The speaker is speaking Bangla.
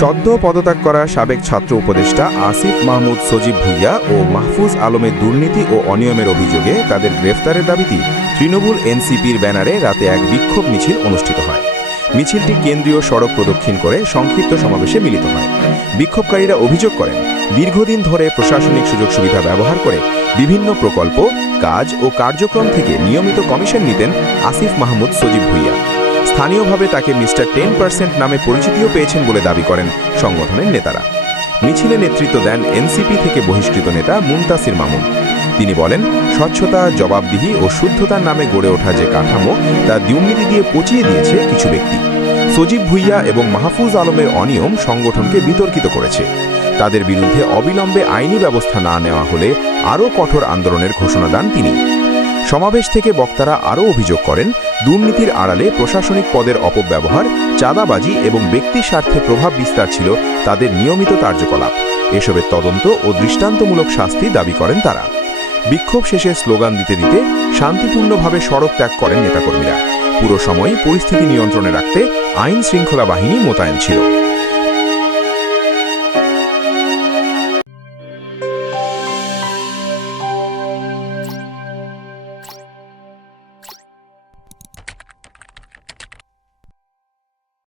সদ্য পদত্যাগ করা সাবেক ছাত্র উপদেষ্টা আসিফ মাহমুদ সজীব ভুইয়া ও মাহফুজ আলমের দুর্নীতি ও অনিয়মের অভিযোগে তাদের গ্রেফতারের দাবিতে তৃণমূল এনসিপির ব্যানারে রাতে এক বিক্ষোভ মিছিল অনুষ্ঠিত হয়। মিছিলটি কেন্দ্রীয় সড়ক প্রদক্ষিণ করে সংক্ষিপ্ত সমাবেশে মিলিত হয়। বিক্ষোভকারীরা অভিযোগ করেন, দীর্ঘদিন ধরে প্রশাসনিক সুযোগ সুবিধা ব্যবহার করে বিভিন্ন প্রকল্প, কাজ ও কার্যক্রম থেকে নিয়মিত কমিশন নিতেন আসিফ মাহমুদ সজীব ভুইয়া। স্থানীয়ভাবে তাকে মিস্টার 10% নামে পরিচিতিও পেয়েছেন বলে দাবি করেন সংগঠনের নেতারা। মিছিলে নেতৃত্ব দেন এনসিপি থেকে বহিষ্কৃত নেতা মুনতাসির মামুন। তিনি বলেন, স্বচ্ছতা, জবাবদিহি ও শুদ্ধতার নামে গড়ে ওঠা যে কাঠামো তা দুর্নীতি দিয়ে পচিয়ে দিয়েছে কিছু ব্যক্তি। সজীব ভুইয়া এবং মাহফুজ আলমের অনিয়ম সংগঠনকে বিতর্কিত করেছে। তাদের বিরুদ্ধে অবিলম্বে আইনি ব্যবস্থা না নেওয়া হলে আরও কঠোর আন্দোলনের ঘোষণা দেন তিনি। সমাবেশ থেকে বক্তারা আরও অভিযোগ করেন, দুর্নীতির আড়ালে প্রশাসনিক পদের অপব্যবহার, চাঁদাবাজি এবং ব্যক্তি স্বার্থে প্রভাব বিস্তার ছিল তাদের নিয়মিত কার্যকলাপ। এসবের তদন্ত ও দৃষ্টান্তমূলক শাস্তি দাবি করেন তারা। বিক্ষোভ শেষে স্লোগান দিতে দিতে শান্তিপূর্ণভাবে সড়ক ত্যাগ করেন নেতাকর্মীরা। পুরো সময় পরিস্থিতি নিয়ন্ত্রণে রাখতে আইন শৃঙ্খলা বাহিনী মোতায়েন ছিল।